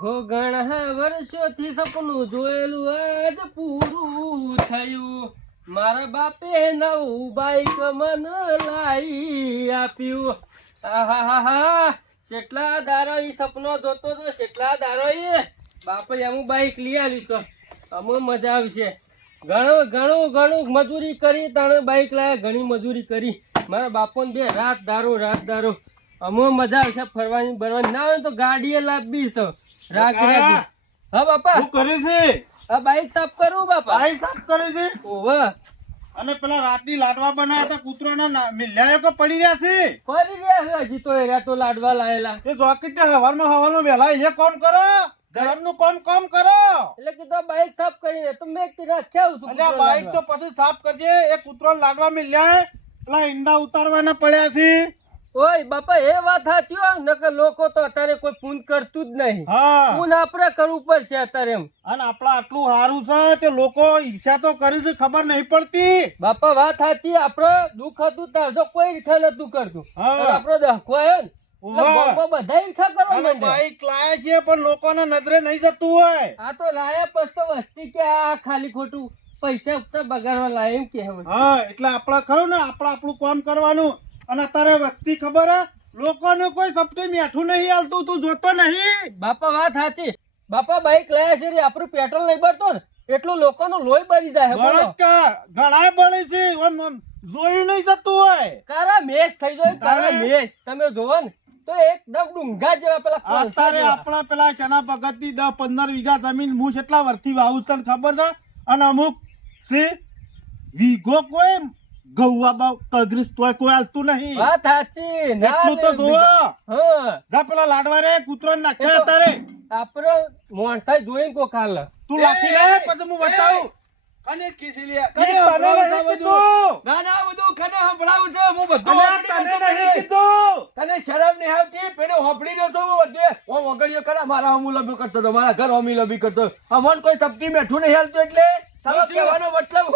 હો ઘણા વર્ષોથી સપનું જોયેલું આજ પૂરું થયું. મારા બાપે નવું બાઈક મને લાઈ આપ્યું. આહાહાહા, કેટલા દારો ઈ સપનો જોતો તો, કેટલા દારો એ બાપે એમ બાઈક લઈ આલી તો અમો મજા આવશે. ઘણું મજૂરી કરી તાણે બાઈક લાયા, ઘણી મજૂરી કરી મારા બાપોને બે રાત દારો અમો મજા આવશે ફરવાની બરવાની. ના હોય તો ગાડીએ લાવવી છે. રાખ. હા બાપા, શું કરે છે? આ બાઈક સાફ કરું બાપા. બાઈક સાફ કરે છે? ઓવા અને પેલા રાતની લાડવા બનાવ્યા હતા કૂતરાના મિલ્યા કે પડી રહ્યા છે? ફરી રહ્યા છે હજી તો એરા તો લાડવા લાયેલા. તે જોકી તે હવારમાં વહેલા એ કામ કરો, ધરમનું કામ કરો. એટલે કીધું બાઈક સાફ કરીને તો મેં રાખ્યા છું. એટલે બાઈક તો પછી સાફ કરજે. એ કૂતરો લાડવા મિલ્યા પેલા ઈંડા ઉતારવાના પડ્યા છે. ઓય બાપા, એ વાત સાચી હોય નકર લોકો તો અત્યારે કોઈ પૂન કરતું જ નહીં. હા, પૂન આપણે કરવું પડશે અત્યારે એમ. અને આપડા આટલું સારું છે તે લોકો ઈર્ષા તો કરી છે, ખબર નહીં પડતી. બાપા વાત સાચી, આપડે દુઃખ હતું તાર જો કોઈ ઈર્ષા નતું કરતું. હા. આપડે દખવા હે ને બધા ઈર્ષા કરવા અને માંડે. બાઈક લાયા છે પણ લોકોને નજરે નહીં જતું હોય. આ તો લાયા પછી તો વસ્તી કે આ ખાલી ખોટું પૈસા ઉપતા બગાડવા લાયા એમ કે હવે. હા, એટલે આપડા ખરું ને આપણું કામ કરવાનું. અને અત્યારે વસ્તી ખબર હે લોકોને કોઈ સપને મેઠું નહીં હાલતું, તું જોતો નહીં. બાપા વાત સાચી. બાપા બાઈક લાયા છે રે, આપણું પેટ્રોલ નહીં ભરતો ને એટલું લોકોનું લોહી બળી જાય. બોલો. ઘણા બળે છે, જોયું નહીં જતું હોય. કારા મેશ થઈ જાય, કારા મેશ તમે જોવો ને તો એકદમ ડુંગા જેવા પેલા કોલસા અત્યારે જેવા. આપણા પેલા ચના ભગત ની 10-15 વીઘા જમીન હું કેટલા વર્ષથી વાવું તને ખબર છે? અને અમુક છે વીઘો કોઈ ગૌવા તદ્રીસ તોય કોઈ હાલતું નહીં. વાત સાચી. એટલું તો જોવો. હા, જા પેલા લાડવા રે કૂતરો નાખ્યા અત્યારે આપડે મોણસાઈ જોઈને કો કાલ તું લાખી રે પછી હું બતાવું. કને કીધી લે એ તને નહીં કીધું. ના ના બધું કને સંભળાવું છે હું બધું અલ્યા, તને નહીં કીધું. તને શરમ નહીં આવતી પેલો હોપડી રહ્યો તો હું બધે ઓ વગડિયો કરા મારા હમુ લબી કરતો તો મારા ઘર હમી લબી કરતો અમન કોઈ તપતી મેઠું નહીં હાલતું એટલે તારો કહેવાનો મતલબ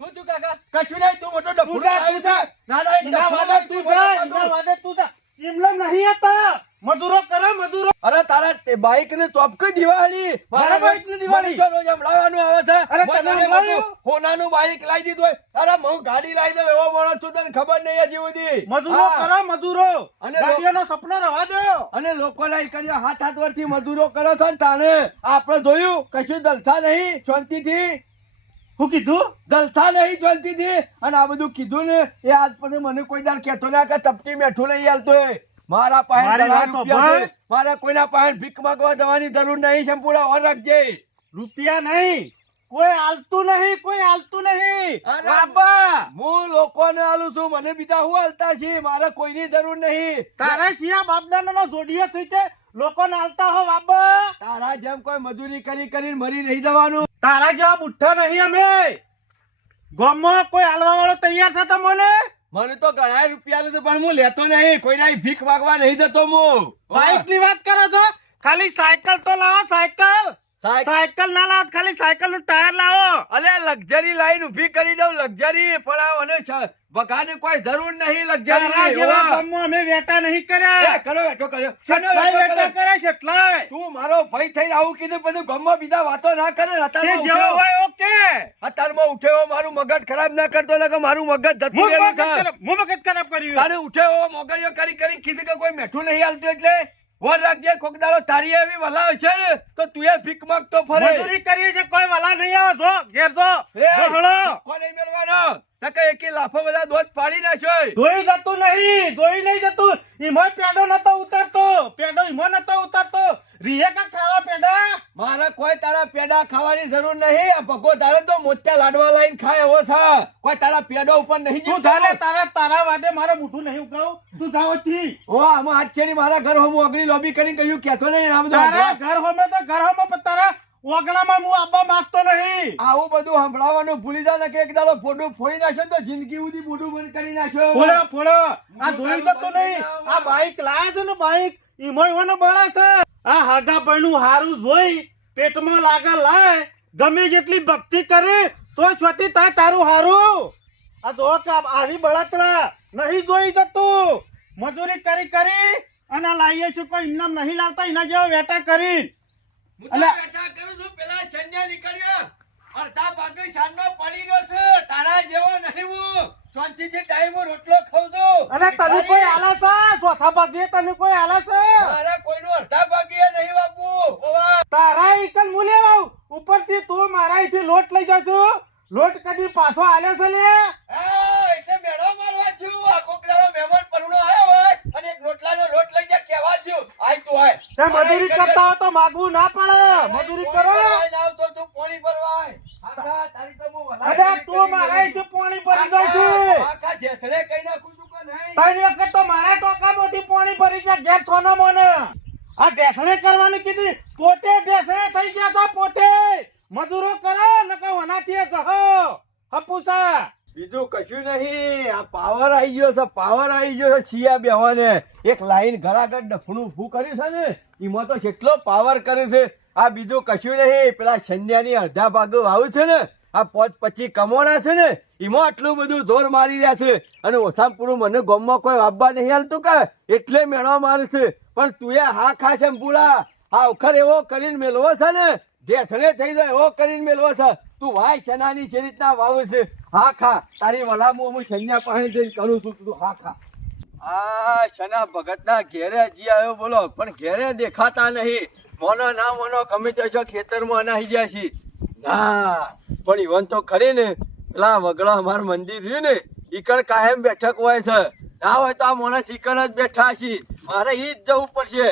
હું તું કાકા કશું નહીં તું મોટો તું જા, તું જા. ના ના એના વાદે તું જા, એના વાદે તું જા. એમને નહીં હતા. મજૂરો કરે મજૂરો. અરે તારા બાઈક ને ચોપકી દિવાળી મારા bike ની દિવાળી? રોજ હમણાવવાનું આવે છે અરે તને હમણાવ્યું? હોનાનું બાઈક લાવી દીધું હોય. અરે હું ગાડી લાવી દઉં એવો માણસ છું તને ખબર નહીં હજી સુધી મજૂરો કરે મજૂરો. અને ગાડીઓનો સપનો રવા દો. અને લોકો લાઈ કર્યો હાથ વર્ષથી મજૂરો કરો છો ને તાને આપણે જોયું કશું જલસા નહીં શાંતિથી શું કીધું? જલસા નહીં શાંતિથી અને આ બધું કીધું ને એ આજ પછી મને કોઈ દાલ કહેતો ના કે તપટી મેઠું નહીં હાલતો હોય. મારા પાસે મારી ઘણા વાત તો રૂપિયા છે. ભાઈ. મારે કોઈના પાસે ભીખ માંગવા જવાની જરૂર નહીં સંપૂર્ણ ઓર રાખજે. રૂપિયા નહીં, કોઈ હાલતું નહીં, કોઈ હાલતું નહીં. અરે, બાબા હું લોકોને આલું છું મને બીજા હું હાલતા છે મારે કોઈની જરૂર નહીં. તારા સિયા બાપદાદાનો જોડિયો છે તે લોકોને હાલતા હો બાબા. તારા જેમ કોઈ મજૂરી કરીને મરી નહીં જવાનું. તારા જેવા બુઠ્ઠા નહીં અમે. ગામમાં કોઈ હાલવા વાળો તૈયાર થતા મને. મને તો ઘણા રૂપિયા લે છે પણ હું લેતો નહીં કોઈના ભીખ માંગવા નહીં જતો હું. બાઈક ની વાત કરો છો? ખાલી સાયકલ તો લાવો, સાયકલ. સાયકલ ના લાવો, ખાલી સાયકલ નું ટાયર લાવો. અલે લક્ઝરી લાઈન ઉભી કરી દઉં લક્ઝરી પણ અને બગાની કોઈ જરૂર નહીં તારા જેવા લક્ઝરી. ગામમાં અમે વેટા નહીં કર્યા. કરો વેઠો કર્યો કેટલાય વેટા કર્યા, કેટલાય. તું મારો ભાઈ થઈને આવું કીધું બધું ગમમાં બીજા વાતો ના કરે તે અત્યારમાં જેવો ઉઠ્યો. હોય ઓકે. અત્યારમાં ઉઠ્યો મારું મગજ ખરાબ ના કરતો ને કે મારું મગજ જતું હું રહેલું મગજ છે. ખરાબ કર્યું. તારે ઉઠ્યો મોગળીઓ કરી કીધું કે કોઈ મેઠું નહીં હાલતું એટલે વર રાખજે કોક દાડો તારી એવી વલાવ છે ને તો તું એ ભીખ માંગતો ફરે. મજૂરી કરીએ છે, કોઈ વાલા નહીં આવે. જો ઘેર જો. એ, જો હળો. કોને મેળવાનો નકે એકે લાફો બધા દોત પાડી નાખ્યો. જોઈ જતું નહીં, જોઈ નહીં જતું. ઈમોય પેડો નતો ઉતારતો, પેડો ઈમો નતો ઉતારતો. રીએ કા ખાવા પેડા. મારે કોઈ તારા પેડા ખાવાની જરૂર નહીં. આ ભગો તારે તો મોટા લાડવા લાઈન ખાય એવો છે. કોઈ તારા પેડો ઉપર નહીં તું જીવતો. જાને તારા વાદે મારે મુઠું નહીં ઉકળાવું. તું જાઓ થી. ઓ આમાં હાથ છેડી મારા ઘર હોમ અગલી લોબી કરીને કહ્યું કેતો નહીં આ બધું તારા હંભળા. ઘર હોમે તો ઘર હોમે પણ તારા ઓગણામાં હું આવવા માંગતો નહીં. આવું બધું સંભળાવવાનું ભૂલી જા ને કે એક દાડો ફોટો ફોડી નાખ્યો ને તો જિંદગી સુધી મોઢું બંધ કરી નાખ્યો. ફોડો ફોડો. આ જોઈ જતું નહીં. આ બાઈક લાયા છે ને બાઈક ઈમો ઈવાનો બળા છે. આ હાગા ભાઈનું હારું જોઈ પેટમાં લાગા લાય ગમે જેટલી ભક્તિ કરે તો છોટી તા તારું હારું. આ જો કે આવી બળતરા નહીં જોઈ જતું. મજૂરી કરી અને લાવીએ છું કોઈ ઇનામ નહીં લાવતા એના જેવા વેટા કરી હું તો અલા. બેઠા કરું છું પેલા સંજ્ઞા નીકળ્યો અડધા ભાગે છાંડો પડી રહ્યો છે તારા જેવો નહીં હું શાંતિથી ટાઈમ રોટલો ખાઉં છું અને તને કોઈ આલે છે ચોથા ભાગે તને કોઈ આલે છે મારા કોઈનું અડધા ભાગે નહીં બાપુ ઓવા તારા એકલ મુલે આવ ઉપરથી તું મારા અહીંથી લોટ લઈ જાજો લોટ કદી પાછો આલ્યો છે લે એટલે મેળો મારવા છું આ કોકડાનો મહેમાન પરણો આવ્યો હોય અને એક રોટલાનો લોટ લઈ જા કેવા છું આય તું આય તે મજૂરી કરતા હો તો માગવું ના પડે મજૂરી કરો આવ તો તું પાણી ભરવા આય આખા તારી તો હું વલા અરે તું મારા અહીંથી પાણી ભરી જાય છે આખા જેસડે કઈ નાખું છું કે નહીં ત્રણ વખત તો મારા ટોકામાંથી પાણી ભરી ગયા ઘેર છોનો મોને આ ઢેસણે કરવાનું કીધી પોતે ઢેસણે થઈ ગયા છો પોતે મજૂરો કરો નકર વનાથી જહો હપુસા બીજું કશું નહીં આ પાવર આવી ગયો છે પાવર આવી ગયો છે શિયા બેવાને એક લાઈન ઘરાગર ડફણું ફૂ કર્યું છે ને એમાં તો કેટલો પાવર કરે છે આ બીજું કશું નહીં પેલા સંધ્યાની અડધા ભાગો વાવું છે ને આ 25 કમોણા છે ને એમાં આટલું બધું જોર મારી રહ્યા છે અને ઓછામાં પૂરું મને ગામમાં કોઈ વાપવા નહીં હાલતું કે એટલે મેળો મારે છે પણ તું એ હા ખા છે પૂળા આ ઉખર એવો કરીને મેળવો છે ને જેસણે થઈ જાય એવો કરીને મેળવો છે તું વાય શનાની છે રીતના વાવે છે હા ખા તારી વલામું હું સંજ્ઞા પાસે જઈને કરું છું તું હા ખા આ શના ભગતના ઘેરે જી આવ્યો બોલો પણ ઘેરે દેખાતા નહીં મોનો ના મોનો ગમે તે છો ખેતરમાં નાહી ગયા છી ના પણ ઈવન તો ખરી ને પેલા વગડા અમાર મંદિર રહ્યું ને ઈકણ કાયમ બેઠક હોય છે ના હોય તો આ માણસ ઈકણ જ બેઠા છી મારે ઈ જ જવું પડશે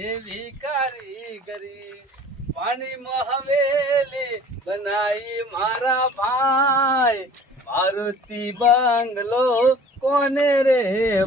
એવી કારીગરી પાણીમાં હવેલી બનાઈ મારા ભાઈ મારુતિ બંગલો કોને રે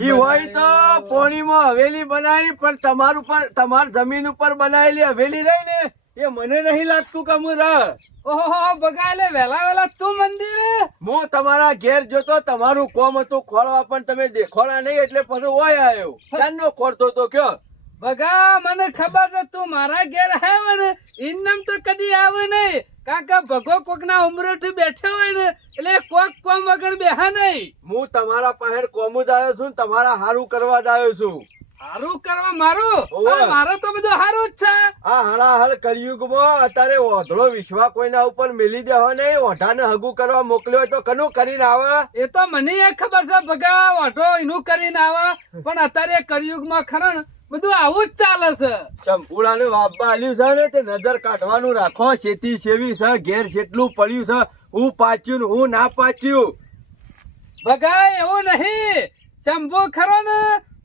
ઈ હોય તો પોણીમાં હવેલી બનાવી પણ તમાર જમીન ઉપર બનાવેલી હવેલી રહી ને એ મને નહીં લાગતું કે હું રહ ઓહો બગાલે વેલા તું મંદિર હું તમારા ઘેર જોતો તમારું કોમ હતું ખોળવા પણ તમે દેખોડા નહીં એટલે પછી ઓય આવ્યો ચાંદનો ખોરતો તો કયો બગા મને ખબર છે તું મારા ઘેર આવે ને ઇન્નમ તો કદી આવે નહીં કાકા ભગો કોક ના ઉમરેથી બેઠો હોય ને એટલે કોક કોમ વગર બેહા નહીં હું તમારા પાસે કોમ જ આવ્યો છું ને તમારા હારું કરવા જ આવ્યો છું હારું કરવા મારું ઓવે. અરે મારે તો બધું હારું જ છે આ હળાહળ કળિયુગમાં અત્યારે ઓઢળો વિશ્વા કોઈના ઉપર મેલી દેવો નહીં ઓઢાને હગું કરવા મોકલ્યો હોય તો કનું કરીને આવે એ તો મને એ ખબર છે ભગા વાઢો એનું કરીને આવા પણ અત્યારે કળિયુગમાં ખરો ને બધું આવું જ ચાલે છે ચંપુડાને વાપવા આલ્યું છે ને તે નજર કાઢવાનું રાખો શેતી સેવી છે ઘેર જેટલું પડ્યું છે હું પાચ્યું ને હું ના પાચ્યું ભગા એવું નહીં ચંબુ ખરો ને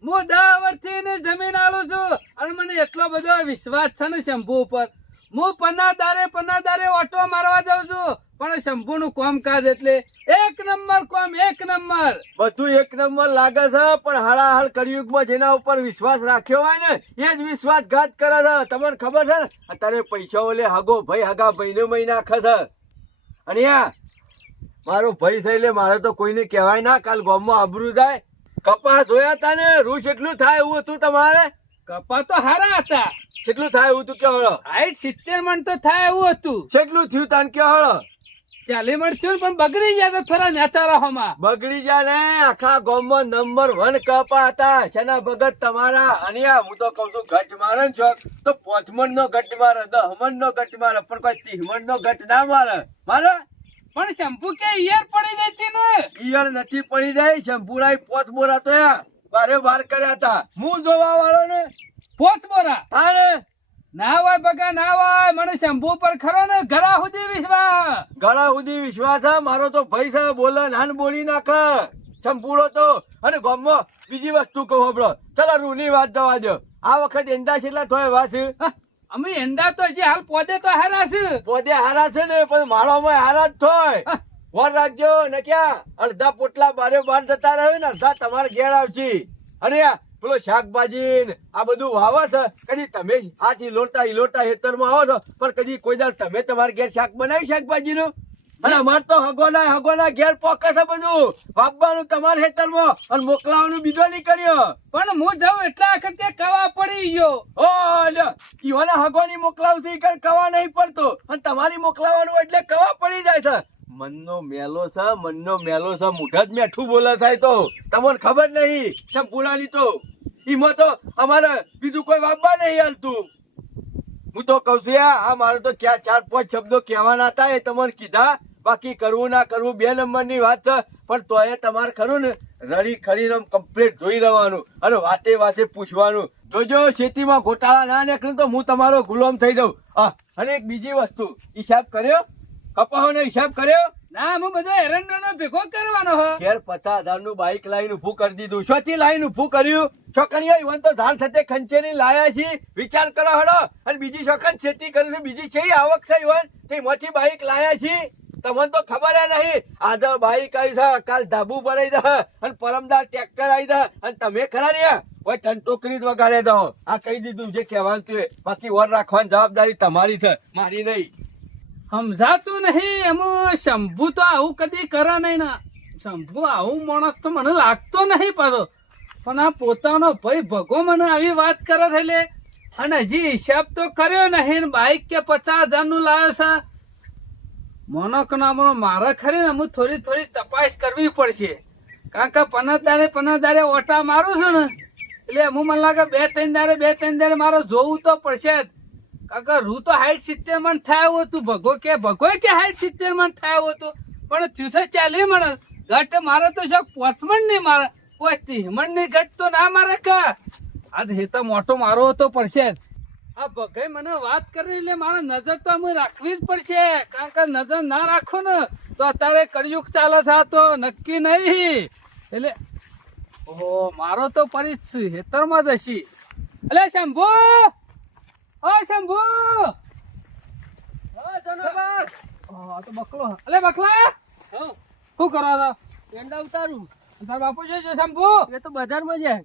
હું 10 વર્ષથી ને જમીન આલું છું અને મને એટલો બધો વિશ્વાસ છે ને શંભુ ઉપર હું પન્નાદારે ઓટો મારવા જાઉં છું પણ શંભુ નું કામકાજ એટલે એક નંબર કામ એક નંબર બધું એક નંબર લાગે છે પણ હળાહળ કળિયુગમાં જેના ઉપર વિશ્વાસ રાખ્યો હોય ને એ જ વિશ્વાસઘાત કરે છે તમને ખબર છે ને અત્યારે પૈસા ઓલે હગો ભાઈ હગા ભાઈને મહી નાખે છે અને મારો ભાઈ છે એટલે મારે તો કોઈને કહેવાય ના કાલ ગામમાં આબરૂ જાય કપા જોયા તા ને રૂ કેટલું થાય એવું હતું તમારે કપા તો હારા હતા કેટલું થાય એવું તું કે હળો 60-70 મણ તો થાય એવું હતું કેટલું થયું તાન કે હળો 40 મણ થયું પણ બગડી ગયા તો થોડા નેતા રહોમાં બગડી જા ને આખા ગામમાં નંબર 1 કપા હતા શેના ભગત તમારા અને હું તો કઉ છું ગટ મારે ને છોક તો 5 મણ નો ગટ મારે 10 મણ નો ગટ મારે પણ કોઈ 30 મણ નો ગટ ના મારે પણ શંભુ કે ઈયર પડી જતી ને ઈયળ નથી પડી જાય શંભુરાય 5 બોરા તો બારે બાર કર્યા હતા હું જોવા વાળો ને 5 બોરા તાણે ના હોય બગા ના હોય મને શંભુ પર ખરો ને ઘરા સુધી વિશ્વાસ ગળા સુધી વિશ્વાસ છે મારો તો ભાઈ છે બોલે નાન બોલી નાખે શંભુડો તો અને ગામમાં બીજી વસ્તુ કહું હબળો ચલો રૂની વાત જવા દો આ વખત એંડા કેટલા થોય વાત અમે એંડા તો હજી હાલ પોદે તો હારા છે પોતે હારા છે ને પણ માળામાં હારા જ થોય વર રાખજો ને ક્યાં અડધા પોટલા બારે બાર જતા રહે ને અડધા તમારે ઘેર આવશે અને પેલો શાકભાજી ને આ બધું વાવે છે કદી તમે આ ઈલોટા હેતરમાં આવો છો પણ કદી કોઈ દાડ તમે તમારે ઘેર શાક બનાવ્યું શાકભાજી નું અને અમાર તો હગોના ઘેર પોકે છે બધું વાપવાનું તમારા હેતરમાં અને મોકલાવાનું બીજો નીકળ્યો પણ હું જાઉં એટલા વખતે કવા પડી ગયો ઓ ઈવાના હગોની મોકલાવું છે ઈ કણ કવા નહીં પડતો અને તમારી મોકલાવાનું એટલે કવા પડી જાય છે મનનો મેલો છે મુઠા જ મેઠું બોલે થાય તો તમને ખબર નહીં સંપૂર્ણાની તો એમાં તો અમારે બીજું કોઈ વાપવા નહીં હાલતું. હું તો કઉ છું આ મારે તો ક્યાં 4-5 શબ્દો કહેવાના હતા એ તમને કીધા. બાકી કરવું ના કરવું 2 નંબરની વાત છે. પણ તોય તમારે ખરું ને રડી ખડીને કમ્પ્લીટ જોઈ રહેવાનું અને વાતે વાતે પૂછવાનું. જોજો ખેતીમાં ગોટાળા ના નીકળે તો હું તમારો ગુલામ થઈ જાઉં. અને એક બીજી વસ્તુ, હિસાબ કર્યો? કપાસનો હિસાબ કર્યો? ના હું બધો એરંડોનો ભેગો કરવાનો હો. ઘેર 50,000 નું બાઈક લાઈન ઉભું કરી દીધું. શોથી લાઈન ઉભું કર્યું? છોકરીઓ ઈવન તો ધાન થતે ખંચેરી લાયા છે. વિચાર કરો હડો. અને બીજી છોકરી ખેતી કરી છે, બીજી છે આવક છે ઈવન તેમાંથી બાઈક લાયા છે. તમને તો ખબર નહીં. આજે બાઈક આવી છે, કાલ ધાબુ પર આવી છે અને પરમદાર ટ્રેક્ટર આવી છે અને તમે ખરા ને કોઈ ટંટોકરી જ વગાડે દો. આ કહી દીધું જે કહેવાનું છે. બાકી ઓર રાખવાની જવાબદારી તમારી છે, મારી નહીં. સમજાતું નહીં એમાં. શંભુ તો આવું કદી કરે નહીં ના. શંભુ આવું માણસ તો મને લાગતો નહીં પાછો. પણ આ પોતાનો ભાઈ ભગો મને આવી વાત કરે છે લે. અને હજી હિસાબ તો કર્યો નહીં. બાઈક કે 50,000 નું લાવ્યો છે. મોનો કે ના મોનો મારે ખરી ને હું થોડી તપાસ કરવી પડશે. કારણ કે પનદારે ઓટા મારું છું ને એટલે હું મને લાગે 2-3 દારે મારે જોવું તો પડશે જ. કારણ કે રૂ તો 60-70 મણ થાય હતું. ભગો કે 60-70 મણ થાય હતું. પણ થયું છે 40 મણ. ઘટ મારે તો શોખ 5 મણ નહીં મારે. કોઈ 30 મણ ની ઘટ તો ના મારે કે આજ હેતા મોટો મારો તો પડશે જ. આ ભગાઈ મને વાત કરી એટલે મારે નજર તો અમે રાખવી જ પડશે. કારણ કે નજર ના રાખો ને તો અત્યારે કળિયુગ ચાલે છે તો નક્કી નહીં. એટલે ઓહો મારો તો પરિસ્થિતિ હેતરમાં જ હશી. એટલે શંભુ, ઓ શંભુ, તો બકલો. એટલે બકલા શું કરો છો? એંડા ઉતારું. તાર બાપુ જોઈજો શંભુ. એ તો બજારમાં જાય.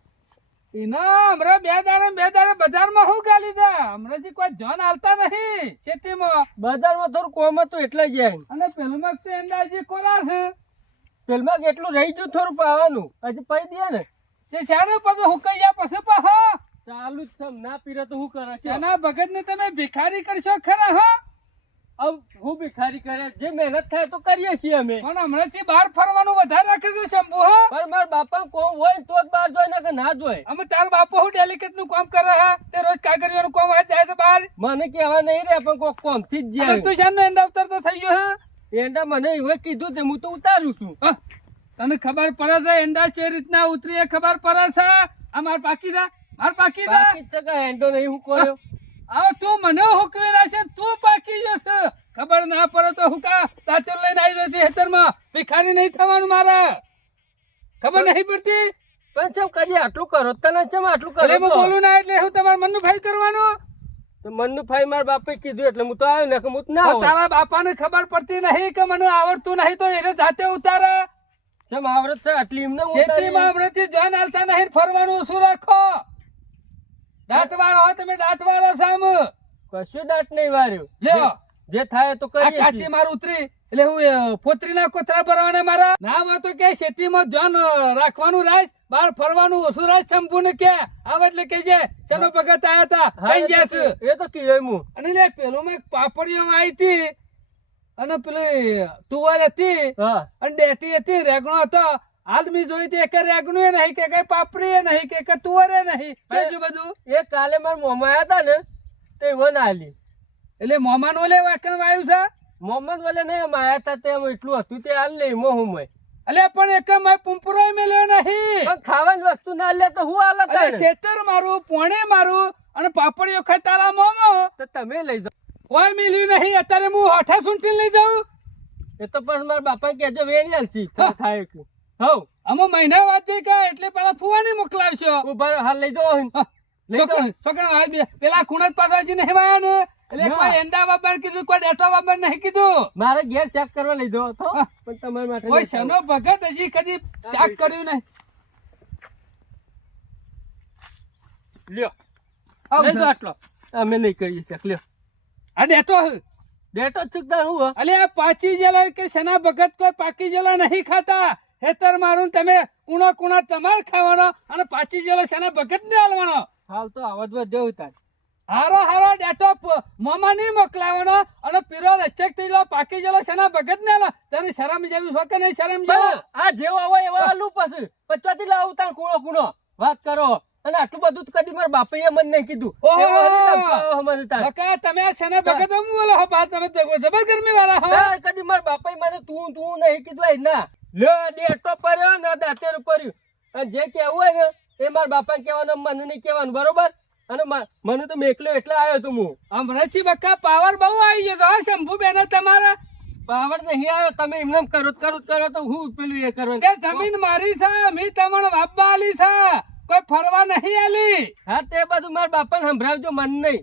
એના હમણાં 2 દાડે બજારમાં શું ગાલી છે? હમણાંથી કોઈ જોન હાલતા નહીં ખેતીમાં. બજારમાં થોડું કોમ હતું એટલે જાય. અને પેલું માં તો એંડાજી કોરા છે. પેલમાં એટલું રહી ગયું થોડું પાવાનું. હજી પૈ દે ને તે છાનું પછી હુકાઈ જાય પછી પાહા ચાલુ જ છે. ના પીરે તો શું કરે છે? એના ભગત ને તમે ભિખારી કરશો ખરા? હા હવે હું ભિખારી કરે જે મહેનત થાય તો કરીએ છીએ અમે. પણ હમણાંથી બહાર ફરવાનું વધારે રાખે છે શંભુ. હા પણ મારા બાપા કોમ હોય તો જ બહાર જોઈ કે ના જોય. અમે તાર બાપુ હું ડેલિકેટ નું કામ કરે હા તે રોજ કાગળિયાનું કામ હોય જાય છે બહાર. મને કહેવા નહીં રે પણ કોઈ કોમ થી જ જાય. તું શાનો એંડા ઉતાર તો થઈ ગયો? હા એંડા મને એવું કીધું તે હું તો ઉતારું છું. તને ખબર પડે છે એંડા જે રીતના ઉતરી એ ખબર પડે છે? આ માર પાકી દા, માર પાકી દા. બાકી છે કે એંડો નહીં હું કોયો. આવો તું મને હુકવી રહેશે, તું પાકી ગયો છે. ખબર ના પડે તો હુકા તાચર લઈને આવી રહ્યો છે હેતરમાં. ભિખારી નહીં થવાનું મારે. ખબર નહીં પડતી? પણ ચમ કદી આટલું કરો તને ચમ આટલું અરે કરો? હું બોલું ના એટલે હું તમારા મનનું ભાઈ કરવાનું. તો મનનું ફાઈ મારા બાપે કીધું એટલે હું તો આવ્યો ને કે હું તો ના પણ આવું. તારા બાપાને ખબર પડતી નહીં કે મને આવડતું નહીં તો એને જાતે ઉતારે. ચમ આવડત છે આટલી એમને ખેતીમાં હમણાંથી જોન હાલતા નહીં. ફરવાનું શું રાખો? દાંતવાળો હો તમે, દાંતવાળો સામ. કશું દાંત નહીં વાર્યો. લ્યો જે થાય તો આ કરીએ કાચી છીએ. માર ઉતરી એટલે હું પોતરીના કોથળા ભરવાના મારા. ના વાતો કે ખેતીમાં જોન રાખવાનું રાજ, બહાર ફરવાનું ઓછું રાજ. શંભુ ને કે આવે એટલે કહેજે શેનો ભગત આયા હતા હા, કઈ જશે. એ તો કીધું હું. અને લે પેલું મેં પાપડીઓ આવી હતી અને પેલી તુવર હતી હા અને ડેટી હતી, રેગણો હતો. હાલ મેં જોઈ હતી એક રેગણું નહીં કે કઈ પાપડી નહીં કે તુવરે નહીં. કેજું બધું એ કાલે મારા મોમાં આવ્યા હતા ને તે વન આલી એટલે મોમાન ઓલે વાકણ વાયું છે. મોહમ્મદ વાલે નહીં આમ આવ્યા હતા તેમ એટલું હતું તે હાલ નહીં મોહું એટલે પણ એક મેં પુંપરો મેલ્યો નહીં. પણ ખાવાની વસ્તુ ના લે તો હું હાલત અરે શેતર મારું, પોણે મારું અને પાપડીઓ ખાય તારા મોમો. તો તમે લઈ જાઓ. કોઈ મેલ્યું નહીં. અત્યારે હું હાઠા સૂંટી લઈ જાઉં. એ તો પછી મારા બાપા કહેજો વેણી આલશી થાય કે હવ અમે મહિના વાત થઈ કે એટલે પેલા ફુવાની મોકલાવશો. ઉભા હાલ લઈ જાઓ. લઈ જાઓ. છોકરા પેલા ખૂણત પાડવાજી નહીં વાયા ને એટલે કોઈ એંડા બાબર કીધું, કોઈ ડેટો બાબર નહીં કીધું. મારે ઘેર ચેક કરવા લઈ જાઓ તો પણ તમારા માટે કોઈ શનો ભગત હજી કદી શાક કર્યું નહીં. લ્યો આવ લઈ જાઓ આટલો. અમે નહીં કરીએ ચેક લ્યો. આ ડેટો ડેટો ચૂકતા હું અલે આ પાચી જેલો કે શના ભગત કોઈ પાકી જેલો નહીં ખાતા. હેતર મારું તમે કુણા તમારે ખાવાનો અને પાચી જેલો શના ભગત ને હાલવાનો. હાલ તો આવાજ વધ્યો ઉતાર હારો ડેટો મોમાં નહીં મોકલાવાનો અને પીરો લચક થઈ લો પાકી ગયેલો શેના ભગત ને આલો તને શરમ જેવી છો કે નહીં શરમ જેવું આ જેવો હોય એવા આલુ પછી પચવાથી લાવું તાર કુણો વાત કરો અને આટલું બધું તો કદી મારા બાપે મને નહીં કીધું ઓહો! એવો નથી તમ કહો મને તાર. બકા તમે આ શેના ભગત હું બોલો હો બા તમે જબર ગરમી વાળા હો ના, કદી મારા બાપે મને તું નહીં કીધું હોય ના લ્યો ડેટો પડ્યો ને દાંતેર પડ્યું અને જે કહેવું હોય ને એ મારા બાપા કહેવાનું મને નહીં કહેવાનું બરોબર અને મને તો મેકલો એટલે આવ્યો તું હું હમણાંથી બકા પાવર બહુ આવી ગયો હો શંભુ બેન તમારા પાવર નહીં આવ્યો તમે એમને કરો તો હું પેલું એ કરો તે જમીન મારી છે મી તમને વાપવા આલી છે કોઈ ફરવા નહીં આલી હા તે બધું મારા બાપાને સંભળાવજો મન નહીં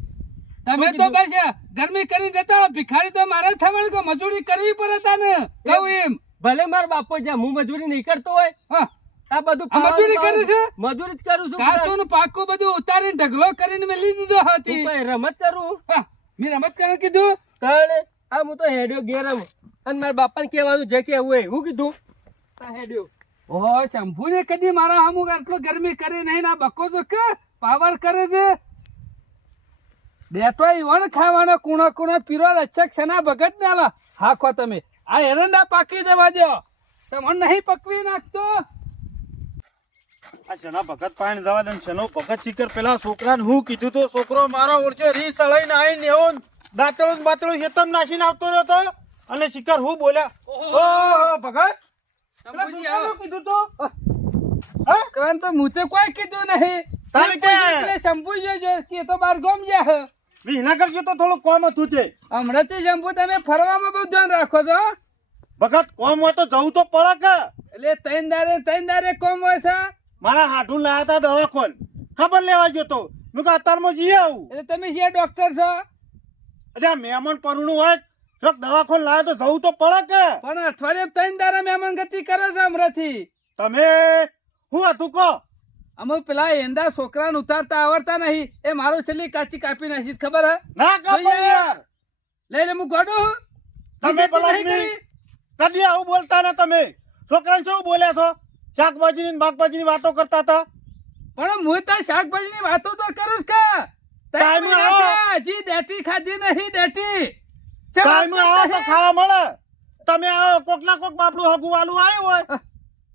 તમે તો બસ ગરમી કરી દેતા ભિખારી તો મારે થવાનું કે મજૂરી કરવી પડે તને કહું એમ ભલે મારા બાપો જ્યાં હું મજૂરી નહીં કરતો હોય હા આ બધું આ મજૂરી કરી છે? મજૂરી જ કરું છું કાચું પાકું બધું ઉતારીને ઢગલો કરીને મેલી દીધો હતી હું કોઈ રમત કરું હા, મેં રમત કરવા કીધું તાણે આ હું તો હેડ્યો ઘેર આમ. અને મારા બાપાને કહેવાનું જે કેવું હોય હું કીધું આ હેડ્યો ઓહો શંભુ ને કદી મારા હમુક આટલો ગરમી કરી નહીં ના બકો તો કે પાવર કરે છે બેટો ઈવણ ખાવાનો કુણો પીરો રચક છના ભગત ને આલો હાખો તમે આ એરંડા પાકી દેવા દો તમને નહીં પકવી નાખતો આ શેના ભગત પાણી જવા દે ને શેનો ભગત શીકર પેલા છોકરાને હું કીધું તો છોકરો મારો ઓળખે રી સળાઈને આવીને એવો દાંતળું ને બાતળું હેતમ નાખીને આવતો રહ્યો તો અને શિખર હું બોલ્યા ઓહો ભગત પેલા શંભુજી છોકરાને આવો. કીધું તો હા કારણ તો મુતે કોઈ કીધું નહીં તારે કે? શંભુ જો કે તો બાર ગમ જા વિના કરજો તો થોડું કોમ હતું છે હમણાંથી શંભુ તમે ફરવામાં બહુ ધ્યાન રાખો છો ભગત કોમ હોય તો જવું તો પડે કે એટલે ત્રણ દારે કોમ હોય છે મારા હાથું લાયા હતા દવાખોન ખબર લેવા ગયો તો મેં કહ્યું અત્યારમાં જઈએ આવું એટલે તમે જે ડોક્ટર છો અચ્છા મહેમાન પરણું હોય તો દવાખોન લાવે તો જવું તો પડે કે પણ અઠવાડિયે ત્રણ દારે મહેમાન ગતિ કરો છો હમણાંથી તમે શું હતું કહો અમુક પેલા એંડા છોકરાને ઉતારતા આવડતા નહીં એ મારું છેલ્લી કાચી કાપી નાખી ખબર હે ના કાપો જોઈએ. યાર લઈ લે હું ગોડું તમે પેલા કદી આવું બોલતા ને તમે છોકરાને શું બોલ્યા છો શાકભાજીની ને બાગભાજીની વાતો કરતા હતા પણ હું તો શાકભાજીની વાતો તો કરું જ કે ટાઈમે આવો. હજી ડેટી ખાધી નહીં ડેટી ટાઈમે આવો તો ખાવા મળે તમે આવો કોક ના કોક બાપડું હગું વાલું આવ્યું હોય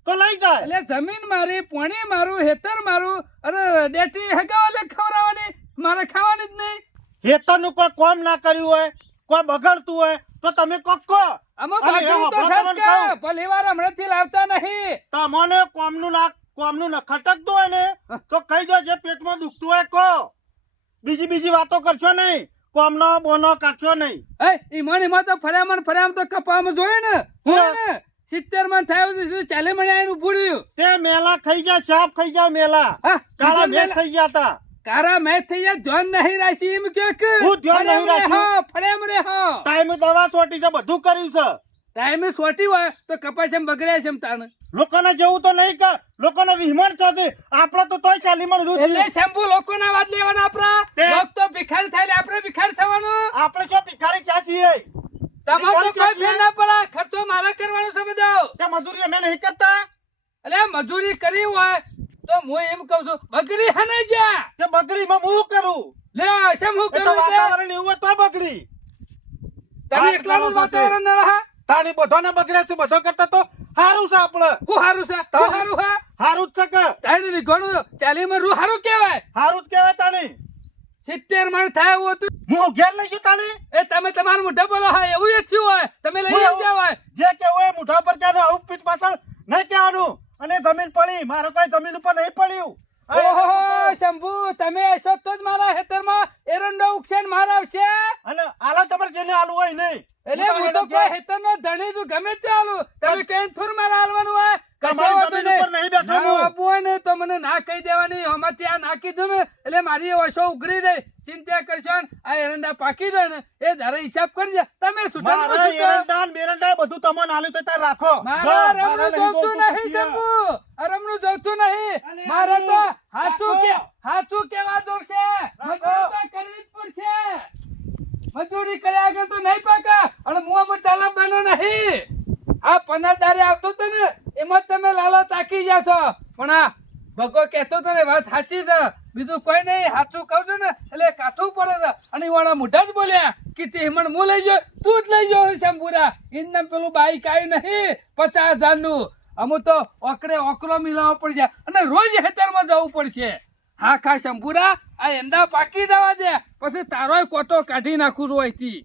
તો લઈ જાય એટલે જમીન મારી પોણી મારું હેતર મારું અને ડેટી હગાવાલે ખવડાવવાની મારે ખાવાની જ નહીં હેતરનું કોઈ કોમ ના કર્યું હોય કોઈ બગડતું હોય તો તમે કોક કહો અમુક અને બાકી તો એ સાચ તમને કે કહું. ભલી વાર હમણાંથી લાવતા નહીં તમને કોમનું ન ખટકતું હોય ને તો કહી દો જે પેટમાં દુખતું હોય કહો બીજી વાતો કરશો નહીં કોમનો બોનો કાઢશો નહીં ઈમાં તો ફર્યામાં તો કપામાં જોયું ને જોયું ને 70 માં થયું 40 મને આવીને ઉભું રહ્યું તે મેલા ખાઈ જાય સાપ ખાઈ જાય મેલા હા, કાળા બીજા મેચ થઈ ગયા તા કારા મેચ થઈ જાય ધ્યાન નહીં રાખી એમ કે હું ધ્યાન નહીં રાખ્યું? ફળેમ રે હો ટાઈમે દવા છોટી છે બધું કર્યું છે ટાઈમે સોટી હોય તો કપાસ એમ બગડ્યા છે એમ તાણ લોકોને જેવું તો નહીં કે લોકોને વિહમણ છે આપણે તો તોય ચાલીમાં એટલે રૂ શંભુ લોકોના વાત લેવાના આપણા તે- લોક તો ભિખારી થાય એટલે આપણે ભિખારી થવાનું આપણે શું ભિખારી ક્યાં છીએ તમારે તો ભિખારી કોઈ ફેર ક્યાં ના પડે ખર્ચો મારે કરવાનો છે બધો તે મજૂરી અમે નહીં કરતા એટલે મજૂરી કરી હોય તો હું એમ કહું છું બગડી હને જા તે બગડીમાં હું કરું લે શેમ હું એ તો કરું તે? વાતાવરણ એવું હોય તો બગડી તને વાત એકલાનું કરો વાતાવરણ ન રહે તાણી બધાને બગડે છે બધો કરતા તો હારું છે આપણે હું હારું છે હું હારું હા હારું જ છે કે તારી વિઘોનું 40 માં રૂ હારું કહેવાય હારું જ કહેવાય તાણી 70 માં થાય એવું હતું હું ઘેર લઈ ગયો તાણી એ તમે તમારું મોઢા બોલો હા એવું જ થયું હોય તમે લઈ હું જાવ હોય જે કેવું હોય મુઠા પર કહેવાનું આવું પીઠ પાછળ નહીં કહેવાનું અને જમીન પડી મારો કઈ જમીન ઉપર નહીં પડ્યું ઓહો શંભુ તમે હશો તો જ મારા ખેતરમાં એરંડો ઉક્ષેન માર આવશે અને આલા તમારે જેને આલું હોય નહીં એટલે હું તો કોઈ ખેતરનો ધણી છું ગમે તે આલું તમે કઈ થોર મારે હાલવાનું હોય તમારી જમીન ઉપર નહીં બેઠો હું. ના બાપુ હોય ને તો મને ના કહી દેવાની આમાંથી આ નાખી દઉં ને એટલે મારી ઓછો ઉઘરી રહી ચિંતા કરશો ને આ એરંડા પાકી જાય ને એ ધારે હિસાબ કરજે તમે મારા એરંડા ને બેરંડા એ બધું તમને આલ્યું તો તાર રાખો મારા જો, રમણું મારા જોતું નહીં નહીં જોતું શંભુ આ રમણું જોતું નહીં અને મારે તો હારું. હાચું કેવા જોશે મજૂરી તો કરવી જ પડશે મજૂરી કર્યા આગળ તો નહીં પાકા અને મુંહ ચાલક બનો નહીં આ 15 દારે આવતો તો ને એમાં તમે લાલો તાકી ગયા છો પણ આ ભગો કહેતો તો ને વાત સાચી છે બીજું કોઈ નહીં, સાચું કહું છું ને એટલે કાઠું પડે છે. અને વાળા મોઢા જ બોલ્યા કે તે મને હું લઈ ગયો, તું જ લઈ ગયો શંભુરા. એમને પેલું બાઈક આવ્યું નહીં 50,000 નું. અમુક તો ઓકરે ઓકરો મિલાવવો પડી જાય અને રોજ હેતરમાં જવું પડશે. હા ખા શંભુરા, આ એંડા પાકી જવા દે, પછી તારોય કોટો કાઢી નાખું રોયથી.